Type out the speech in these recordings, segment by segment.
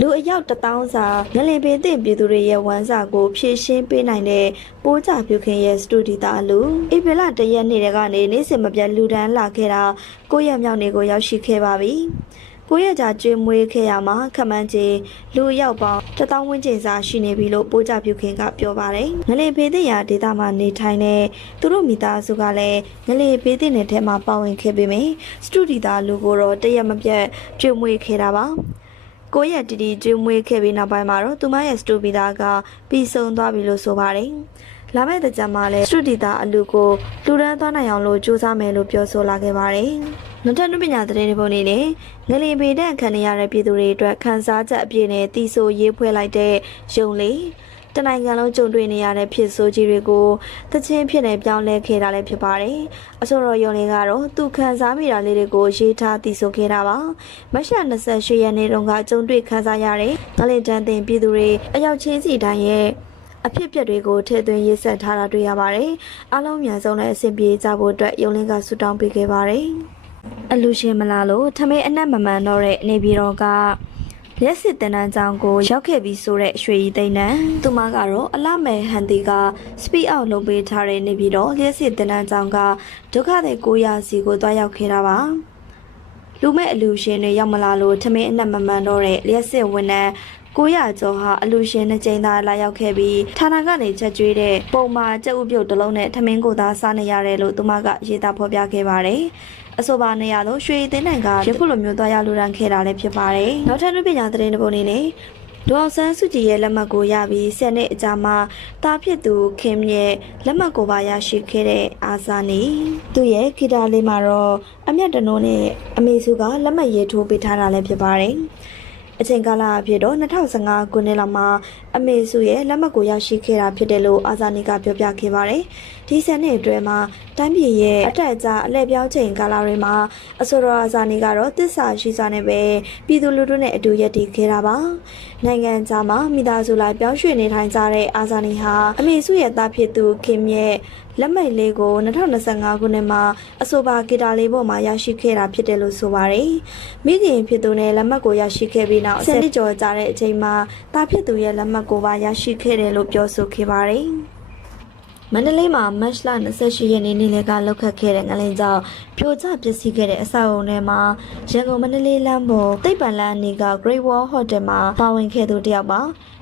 လူအယောက်တစ်သောင်းစာငလင်ပင်သင့်ပြည်သူတွေရဲ့ဝမ်းစာကိုဖြည့်ရှင်းပေးနိုင်တဲ့ပိုးကြပြုခင်ရဲ့စတူဒီတာလူဧပြီလတရက်နေ့တည်းကနေနေ့စဉ်မပြတ်လူဒန်းလာခဲ့တာကိုယ့်ရဲ့မြောက်နေကိုရောက်ရှိခဲ့ပါပြီကိုယ့်ရဲ့ကြာကျွေးမွေးခဲ့ရမှာခမန်းကြီးလူအယောက်ပေါင်းတစ်သောင်းဝန်းကျင်စာရှိနေပြီလို့ပိုးကြပြုခင်ကပြောပါတယ်ငလင်ပင်သင့်ရာဒေသမှာနေထိုင်တဲ့သူတို့မိသားစုကလည်းငလင်ပင်သင့်တဲ့ထဲမှာပါဝင်ခဲ့ပေမယ့်စတူဒီတာလူကိုတော့တရက်မပြတ်ကျွေးမွေးခဲ့တာပါ ကိုယ့်ရဲ့တီတီကျွေးမွေးခဲ့ပြီးနောက်ပိုင်းမှာတော့သူမရဲ့စတူပီတာကပြီးဆုံးသွားပြီလို့ဆိုပါတယ်။လာမယ့်တစ်ကြမှာလည်းစတူဒီတာအလူကိုလူဒန်းသွားနိုင်အောင်လို့စူးစမ်းမယ်လို့ပြောဆိုလာခဲ့ပါတယ်။နောက်ထပ်နုပညာသတင်းတွေပုံနေနဲ့ငလင်ပေတဲ့ခံနေရတဲ့ပြည်သူတွေအတွက်ခန်းစားချက်အပြည့်နဲ့တီဆိုရေးဖွဲ့လိုက်တဲ့ရုံလေး တနိုင်ငံလုံးကြုံတွေ့နေရတဲ့ဖြစ်ဆိုးကြီးတွေကိုတချင်းဖြစ်နေပြောင်းလဲခဲ့တာလည်းဖြစ်ပါတယ်။အဆိုတော်ယုံလေးကတော့သူခန်းစားမိတာလေးတွေကိုရေးထားတီဆိုခဲ့တာပါ။မတ်လ28ရက်နေ့တုန်းကကြုံတွေ့ခန်းစားရတဲ့ငလင်တန်းတင်ပြည်သူတွေအယောက်ချင်းစီတိုင်းရဲ့အဖြစ်အပျက်တွေကိုထည့်သွင်းရေးဆက်ထားတာတွေ့ရပါတယ်။အားလုံးအများဆုံးလည်းအဆင်ပြေကြဖို့အတွက်ယုံလင်းကဆုတောင်းပေးခဲ့ပါတယ်။အလူရှင်မလာလို့ထမင်းအနက်မမှန်တော့တဲ့နေပြည်တော်က လက်စစ်တန်းတန်းကြောင်ကိုရောက်ခဲ့ပြီးဆိုတဲ့ရွှေရီသိန်းနံသူမကတော့အလမဲဟန်တီကစပီအောက်လုပ်ပေးထားတဲ့နေပြည်တော်လက်စစ်တန်းတန်းကြောင်ကဒုက္ခတဲ့900စီကိုတွားရောက်ခဲ့တာပါလူမဲ့အလူရှင်တွေရောက်မလာလို့ထမင်းအနက်မမှန်တော့တဲ့လက်စစ်ဝန်ထမ်း 900ကျော်ဟာအလူရှင်နှစ်ကြိမ်သာလာရောက်ခဲ့ပြီးဌာနကနေချက်ကျွေးတဲ့ပုံမာကြက်ဥပြုတ်တစ်လုံးနဲ့ထမင်းကိုသာစားနေရတယ်လို့သူမကရေးသားဖော်ပြခဲ့ပါတယ်။အဆိုပါနေရာသို့ရွှေသိန်းနိုင်ကရခုလိုမျိုးသွားရလူရန်ခဲ့တာလည်းဖြစ်ပါတယ်။နောက်ထပ်လူပညာသတင်းတစ်ပုဒ်အနေနဲ့ဒေါအောင်ဆန်းစုကြည်ရဲ့လက်မှတ်ကိုရပြီးဆယ်နှစ်အကြာမှာတာဖြစ်သူခင်ရဲ့လက်မှတ်ကိုပါရရှိခဲ့တဲ့အာဇာနည်သူရဲ့ဂီတာလေးမှာတော့အမျက်တနိုးနဲ့အမေစုကလက်မှတ်ရေးထိုးပေးထားတာလည်းဖြစ်ပါတယ်။ အချိန်ကာလအဖြစ်တော့2015ခုနှစ်လောက်မှာအမေစုရဲ့လက်မှတ်ကိုရရှိခဲ့တာဖြစ်တယ်လို့အာဇာနည်ကပြောပြခဲ့ပါတယ်။ဒီဆယ်နှစ်အတွင်းမှာတိုင်းပြည်ရဲ့အတက်အကျအလဲပြောင်းချိန်ကာလတွေမှာအဆိုတော်အာဇာနည်ကတော့တစ္ဆာရှိစွာနဲ့ပဲပြည်သူလူထုနဲ့အတူရပ်တည်ခဲ့တာပါ။နိုင်ငံခြားမှာမိသားစုလိုက်ပြောင်းရွှေ့နေထိုင်ကြတဲ့အာဇာနည်ဟာအမေစုရဲ့သားဖြစ်သူခင်ရဲ့လက်မိတ်လေးကို2025ခုနှစ်မှာအဆိုပါဂီတာလေးပေါ်မှာရရှိခဲ့တာဖြစ်တယ်လို့ဆိုပါတယ်။မိခင်ဖြစ်သူနဲ့လက်မှတ်ကိုရရှိခဲ့ပြီးနောက်ဆယ်နှစ်ကျော်ကြာတဲ့အချိန်မှာသားဖြစ်သူရဲ့လက်မှတ်ကိုပါရရှိခဲ့တယ်လို့ပြောဆိုခဲ့ပါတယ်။ မန္တလေးမှာမတ်လ28ရက်နေ့နေ့လယ်ကလောက်ခတ်ခဲ့တဲ့ငလင်ကြောင့်ပြိုကျပျက်စီးခဲ့တဲ့အဆောက်အုံထဲမှာရန်ကုန်မန္တလေးလမ်းပေါ်သိပ္ပံလမ်းအနီးက Great Wall Hotel မှာပါဝင်ခဲ့သူတယောက်ပါ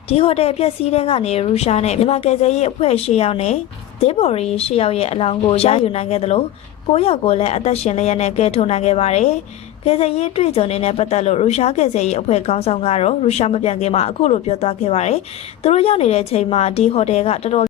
ဒီဟိုတယ်ပျက်စီးတဲ့ကနေရူရှာနဲ့မြန်မာကယ်ဆယ်ရေးအဖွဲ့၈ယောက်နဲ့ဒေဘော်ရီ၈ယောက်ရဲ့အလောင်းကိုရယူနိုင်ခဲ့သလို၉ယောက်ကိုလည်းအသက်ရှင်လျက်နဲ့ကယ်ထုတ်နိုင်ခဲ့ပါတယ်ကယ်ဆယ်ရေးတွေ့ကြုံနေတဲ့ပတ်သက်လို့ရူရှာကယ်ဆယ်ရေးအဖွဲ့ခေါင်းဆောင်ကတော့ရူရှာမပြန်ခင်မှာအခုလိုပြောသွားခဲ့ပါတယ်သူတို့ရောက်နေတဲ့အချိန်မှာဒီဟိုတယ်ကတော်တော်